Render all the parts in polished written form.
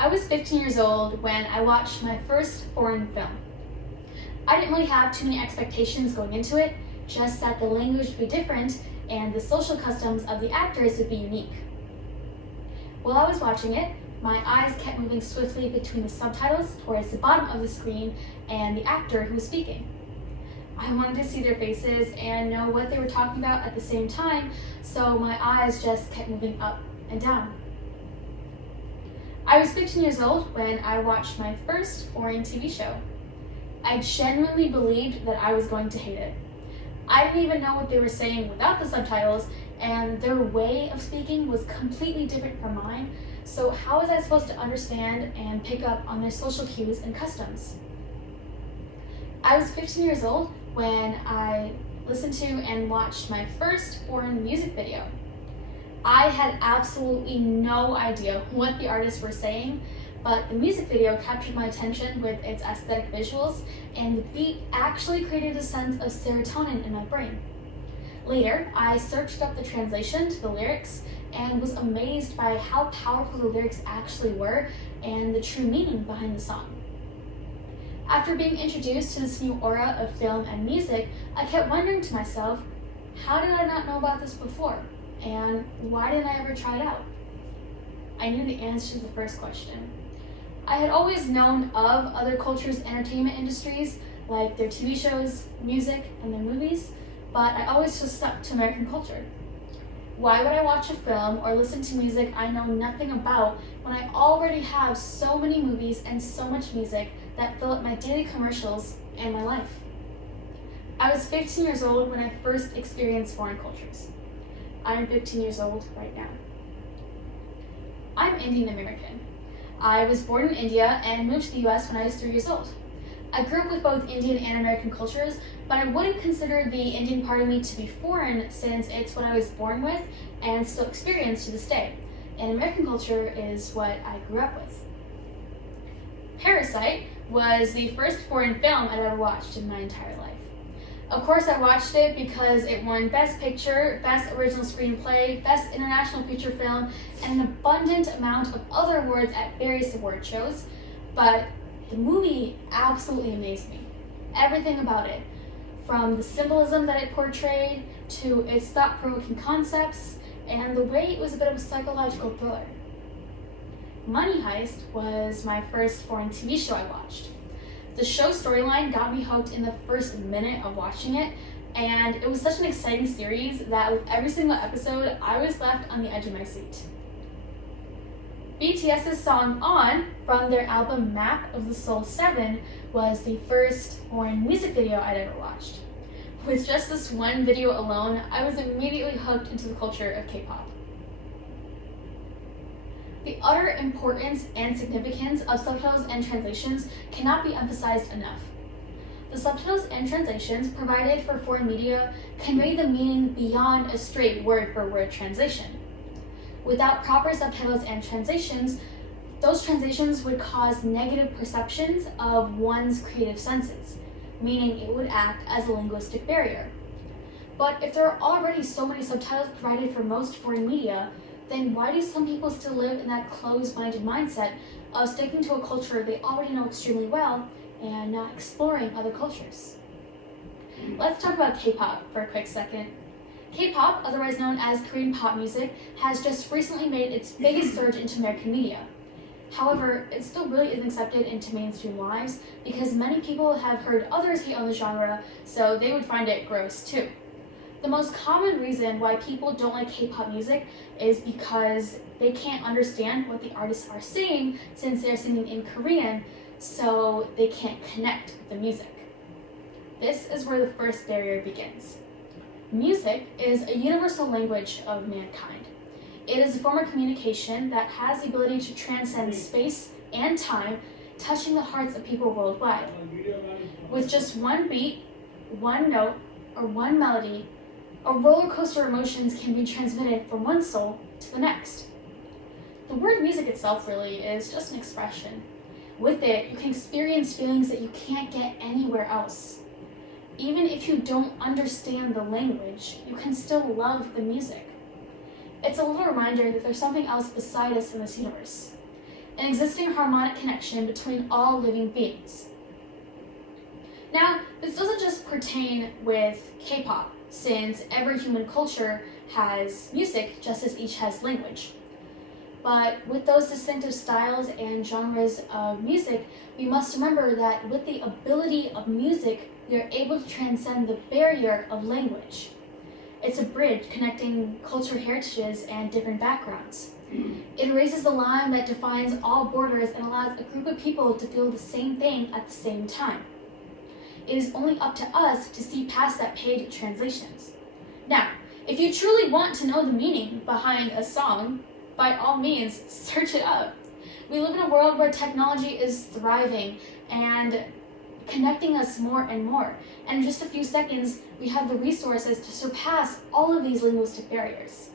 I was 15 years old when I watched my first foreign film. I didn't really have too many expectations going into it, just that the language would be different and the social customs of the actors would be unique. While I was watching it, my eyes kept moving swiftly between the subtitles towards the bottom of the screen and the actor who was speaking. I wanted to see their faces and know what they were talking about at the same time, so my eyes just kept moving up and down. I was 15 years old when I watched my first foreign TV show. I genuinely believed that I was going to hate it. I didn't even know what they were saying without the subtitles, and their way of speaking was completely different from mine, so how was I supposed to understand and pick up on their social cues and customs? I was 15 years old when I listened to and watched my first foreign music video. I had absolutely no idea what the artists were saying, but the music video captured my attention with its aesthetic visuals, and the beat actually created a sense of serotonin in my brain. Later, I searched up the translation to the lyrics and was amazed by how powerful the lyrics actually were and the true meaning behind the song. After being introduced to this new aura of film and music, I kept wondering to myself, how did I not know about this before? And why didn't I ever try it out? I knew the answer to the first question. I had always known of other cultures' entertainment industries, like their TV shows, music, and their movies, but I always just stuck to American culture. Why would I watch a film or listen to music I know nothing about when I already have so many movies and so much music that fill up my daily commercials and my life? I was 15 years old when I first experienced foreign cultures. I'm 15 years old right now. I'm Indian American. I was born in India and moved to the US when I was 3 years old. I grew up with both Indian and American cultures, but I wouldn't consider the Indian part of me to be foreign since it's what I was born with and still experience to this day. And American culture is what I grew up with. Parasite was the first foreign film I'd ever watched in my entire life. Of course, I watched it because it won Best Picture, Best Original Screenplay, Best International Feature Film, and an abundant amount of other awards at various award shows. But the movie absolutely amazed me. Everything about it, from the symbolism that it portrayed to its thought-provoking concepts, and the way it was a bit of a psychological thriller. Money Heist was my first foreign TV show I watched. The show storyline got me hooked in the first minute of watching it, and it was such an exciting series that with every single episode, I was left on the edge of my seat. BTS's song On from their album Map of the Soul 7 was the first foreign music video I'd ever watched. With just this one video alone, I was immediately hooked into the culture of K-pop. The utter importance and significance of subtitles and translations cannot be emphasized enough. The subtitles and translations provided for foreign media convey the meaning beyond a straight word-for-word translation. Without proper subtitles and translations, those translations would cause negative perceptions of one's creative senses, meaning it would act as a linguistic barrier. But if there are already so many subtitles provided for most foreign media, then why do some people still live in that closed-minded mindset of sticking to a culture they already know extremely well and not exploring other cultures? Let's talk about K-pop for a quick second. K-pop, otherwise known as Korean pop music, has just recently made its biggest surge into American media. However, it still really isn't accepted into mainstream lives because many people have heard others hate on the genre, so they would find it gross too. The most common reason why people don't like K-pop music is because they can't understand what the artists are saying since they're singing in Korean, so they can't connect with the music. This is where the first barrier begins. Music is a universal language of mankind. It is a form of communication that has the ability to transcend space and time, touching the hearts of people worldwide. With just one beat, one note, or one melody, a roller coaster of emotions can be transmitted from one soul to the next. The word music itself really is just an expression. With it, you can experience feelings that you can't get anywhere else. Even if you don't understand the language, you can still love the music. It's a little reminder that there's something else beside us in this universe. an existing harmonic connection between all living beings. Now, this doesn't just pertain with K-pop, since every human culture has music just as each has language. But with those distinctive styles and genres of music, we must remember that with the ability of music, we are able to transcend the barrier of language. It's a bridge connecting cultural heritages and different backgrounds. It erases the line that defines all borders and allows a group of people to feel the same thing at the same time. It is only up to us to see past that page of translations. Now, if you truly want to know the meaning behind a song, by all means, search it up. We live in a world where technology is thriving and connecting us more and more. And in just a few seconds, we have the resources to surpass all of these linguistic barriers.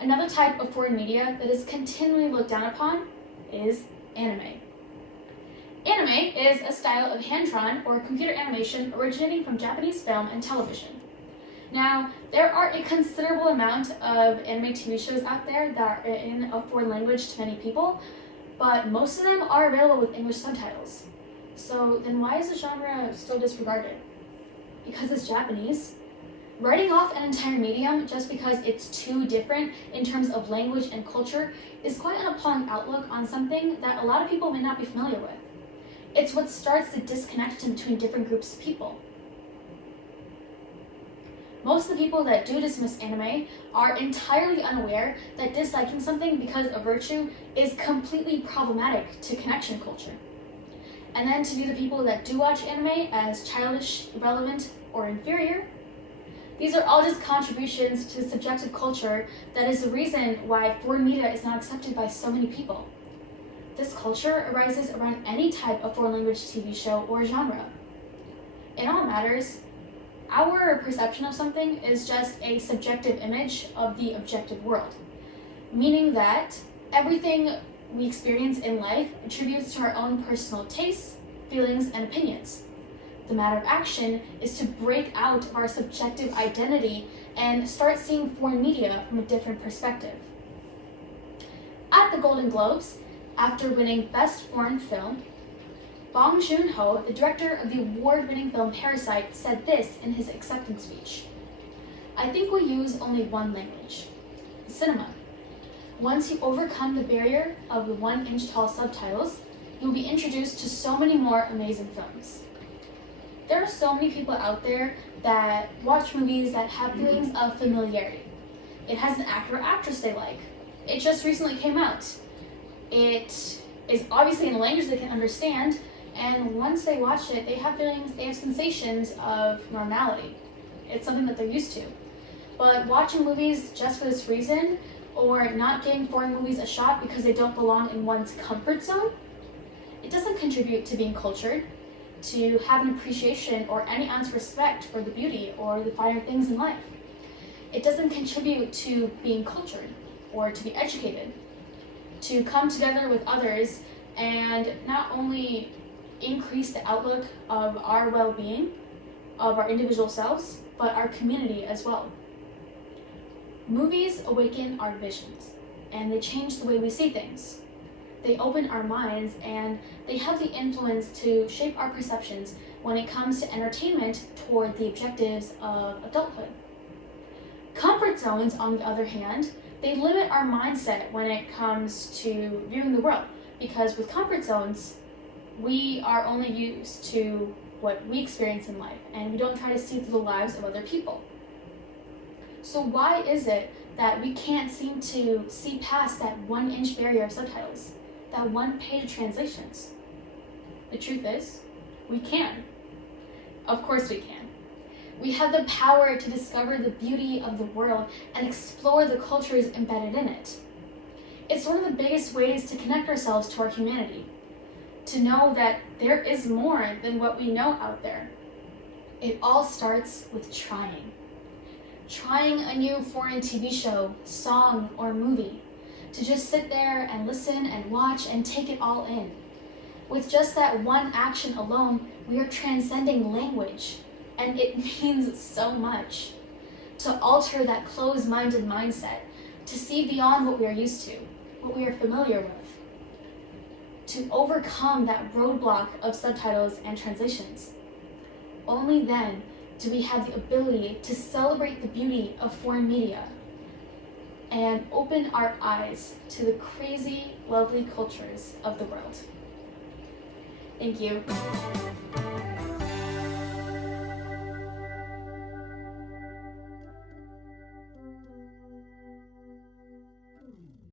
Another type of foreign media that is continually looked down upon is anime. Anime is a style of hand-drawn or computer animation originating from Japanese film and television. Now, there are a considerable amount of anime TV shows out there that are in a foreign language to many people, but most of them are available with English subtitles. So then why is the genre still disregarded? Because it's Japanese? Writing off an entire medium just because it's too different in terms of language and culture is quite an appalling outlook on something that a lot of people may not be familiar with. It's what starts the disconnection between different groups of people. Most of the people that do dismiss anime are entirely unaware that disliking something because of virtue is completely problematic to connection culture. And then to view the people that do watch anime as childish, irrelevant, or inferior, these are all just contributions to subjective culture that is the reason why foreign media is not accepted by so many people. This culture arises around any type of foreign language TV show or genre. In all matters, our perception of something is just a subjective image of the objective world, meaning that everything we experience in life attributes to our own personal tastes, feelings, and opinions. The matter of action is to break out of our subjective identity and start seeing foreign media from a different perspective. At the Golden Globes, after winning Best Foreign Film, Bong Joon-ho, the director of the award-winning film Parasite, said this in his acceptance speech: "I think we use only one language, cinema. Once you overcome the barrier of the 1-inch tall subtitles, you'll be introduced to so many more amazing films." There are so many people out there that watch movies that have feelings of familiarity. It has an actor or actress they like. It just recently came out. It is obviously in a language they can understand, and once they watch it, they have feelings, they have sensations of normality. It's something that they're used to. But watching movies just for this reason, or not giving foreign movies a shot because they don't belong in one's comfort zone, it doesn't contribute to being cultured, to have an appreciation or any ounce of respect for the beauty or the finer things in life. It doesn't contribute to being cultured or to be educated, to come together with others and not only increase the outlook of our well-being, of our individual selves, but our community as well. Movies awaken our visions, and they change the way we see things. They open our minds, and they have the influence to shape our perceptions when it comes to entertainment toward the objectives of adulthood. Comfort zones, on the other hand, they limit our mindset when it comes to viewing the world, because with comfort zones, we are only used to what we experience in life, and we don't try to see through the lives of other people. So why is it that we can't seem to see past that 1-inch barrier of subtitles, that one page of translations? The truth is, we can. Of course we can. We have the power to discover the beauty of the world and explore the cultures embedded in it. It's one of the biggest ways to connect ourselves to our humanity, to know that there is more than what we know out there. It all starts with trying. Trying a new foreign TV show, song, or movie, to just sit there and listen and watch and take it all in. With just that one action alone, we are transcending language, and it means so much. To alter that closed-minded mindset, to see beyond what we are used to, what we are familiar with. to overcome that roadblock of subtitles and translations. Only then do we have the ability to celebrate the beauty of foreign media and open our eyes to the crazy, lovely cultures of the world. Thank you.